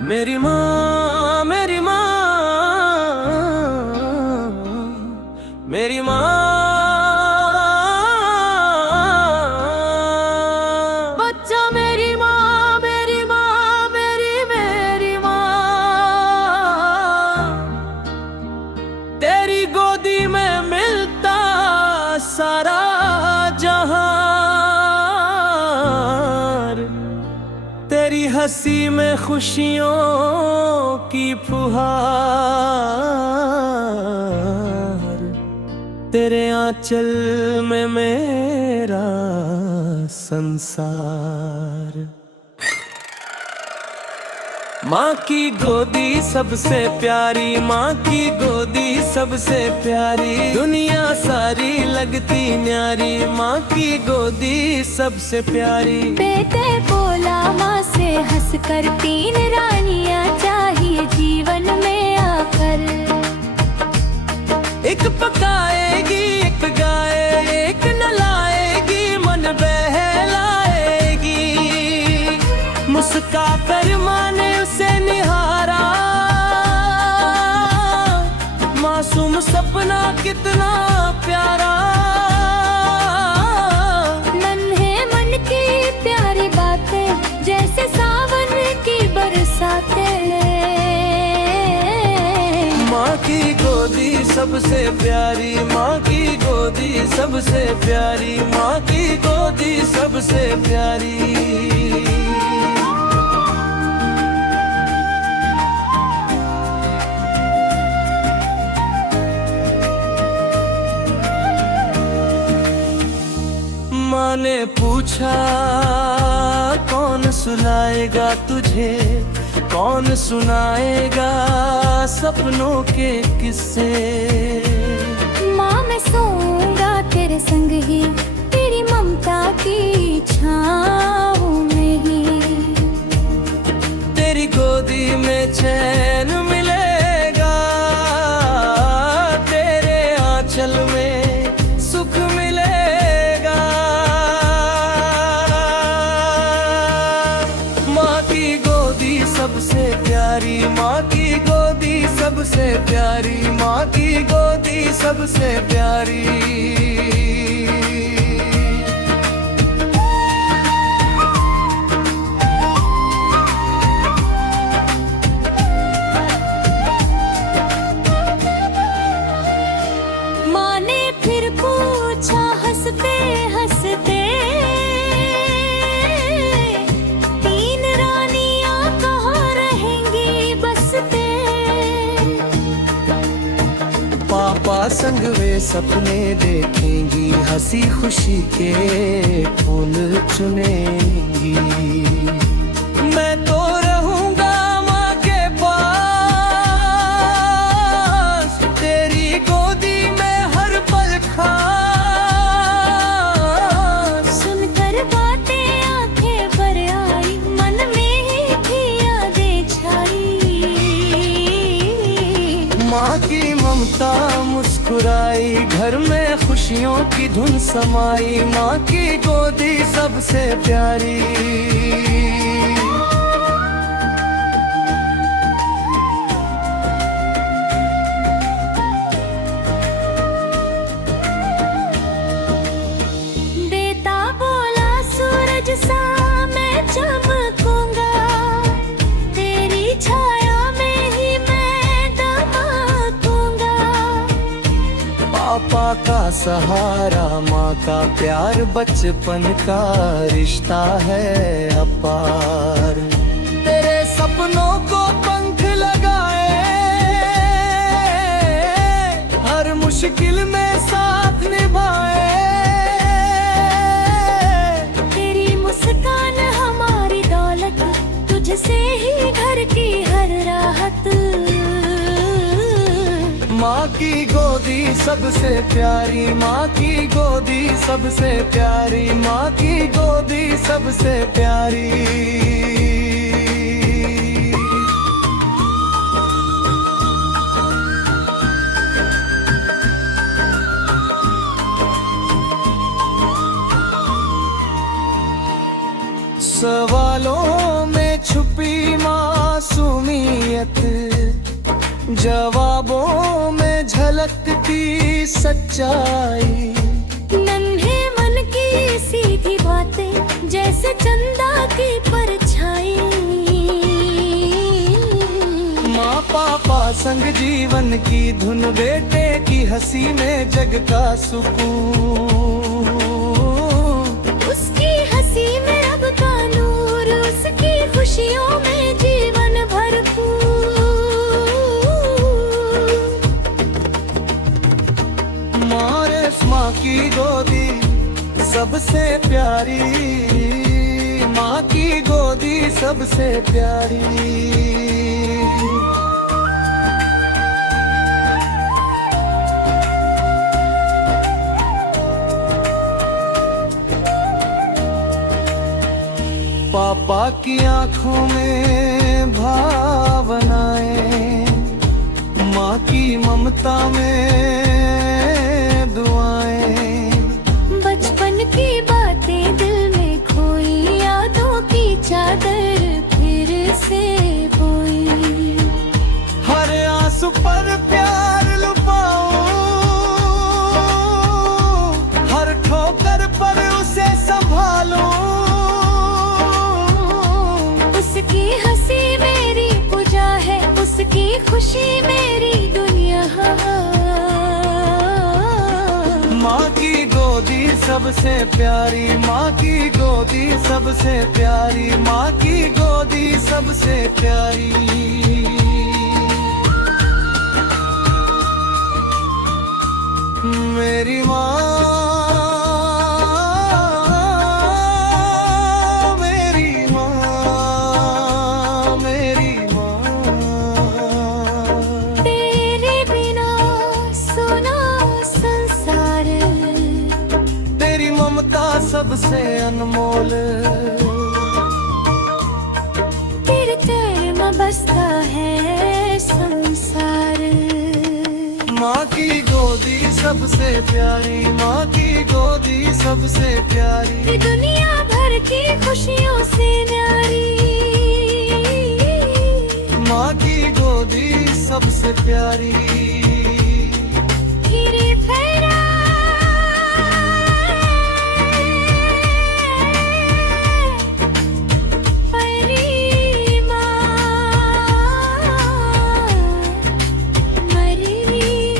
मेरी माँ, मेरी माँ, मेरी माँ, बच्चा मेरी माँ, मेरी माँ, मेरी माँ, तेरी गोदी में मिलता सारा जहां, तेरी हंसी में खुशियों की फुहार, तेरे आंचल में मेरा संसार। माँ की गोदी सबसे प्यारी, माँ की गोदी सबसे प्यारी, दुनिया सारी लगती न्यारी, माँ की गोदी सबसे प्यारी। बेटे बोला माँ से हंसकर, 3 रानियाँ चाहिए जीवन में आकर। एक पकाएगी, एक गाए, एक नलाएगी, मन बहलाएगी। मुस्का कर माँ ने उसे निहारा, मासूम सपना कितना प्यारा। नन्हे मन की प्यारी बातें जैसे सावन की बरसातें। माँ की गोदी सबसे प्यारी, माँ की गोदी सबसे प्यारी, माँ की गोदी सबसे प्यारी। माँ ने पूछा कौन सुलाएगा तुझे, कौन सुनाएगा सपनों के किस्से। माँ मैं सोऊंगा तेरे संग ही, तेरी ममता की छाँव में ही। तेरी गोदी में चैन मिलेगा, तेरे आंचल में सुख मिलेगा। माँ की गोदी सबसे प्यारी, माँ की गोदी सबसे प्यारी, माँ की गोदी सबसे प्यारी। माँ ने फिर पूछा हंसते हंसते, 3 रानियाँ कहाँ रहेंगी बसते। पापा संग वे सपने देखेंगी, हंसी खुशी के फूल चुनेंगी। मैं तो रहूंगा माँ के पास, तेरी गोदी में हर पल खास। सुनकर बातें आंखें भर आई, मन में ही थी यादें छाई। माँ की ममता मुस्कुराई, घर में खुशियों की धुन समाई, माँ की गोदी सबसे प्यारी। देता बोला सूरज सा मैं चमकूंगा, तेरी छाया में ही मैं दमकूंगा। पापा का सहारा, माँ का प्यार, बचपन का रिश्ता है अपार। तेरे सपनों को पंख लगाए, हर मुश्किल में साथ निभाए। तेरी मुस्कान हमारी दौलत, तुझसे ही घर की हर राहत। माँ की गोदी सबसे प्यारी, माँ की गोदी सबसे प्यारी, माँ की गोदी सबसे प्यारी। जवाबों में झलकती सच्चाई, नन्हे मन की सीधी बातें जैसे चंदा की परछाई। माँ पापा संग जीवन की धुन, बेटे की हंसी में जग का सुकून। उसकी हंसी में रब का नूर, उसकी खुशियों में जीवन भरपूर। माँ की गोदी सबसे प्यारी, माँ की गोदी सबसे प्यारी। पापा की आंखों में भावनाएं, माँ की ममता में दुआएं। बचपन की बातें दिल में खोई, यादों की चादर फिर से बोई। हर आंसू पर प्यार लुटाऊं, हर ठोकर पर उसे संभालूं। उसकी हंसी मेरी पूजा है, उसकी खुशी मेरी दुनिया। माँ की गोदी सबसे प्यारी, माँ की गोदी सबसे प्यारी, माँ की गोदी सबसे प्यारी। मेरी माँ, सबसे अनमोल। तेरे तेरे में बसता है संसार। माँ की गोदी सबसे प्यारी, माँ की गोदी सबसे प्यारी। दुनिया भर की खुशियों से न्यारी, माँ की गोदी सबसे प्यारी।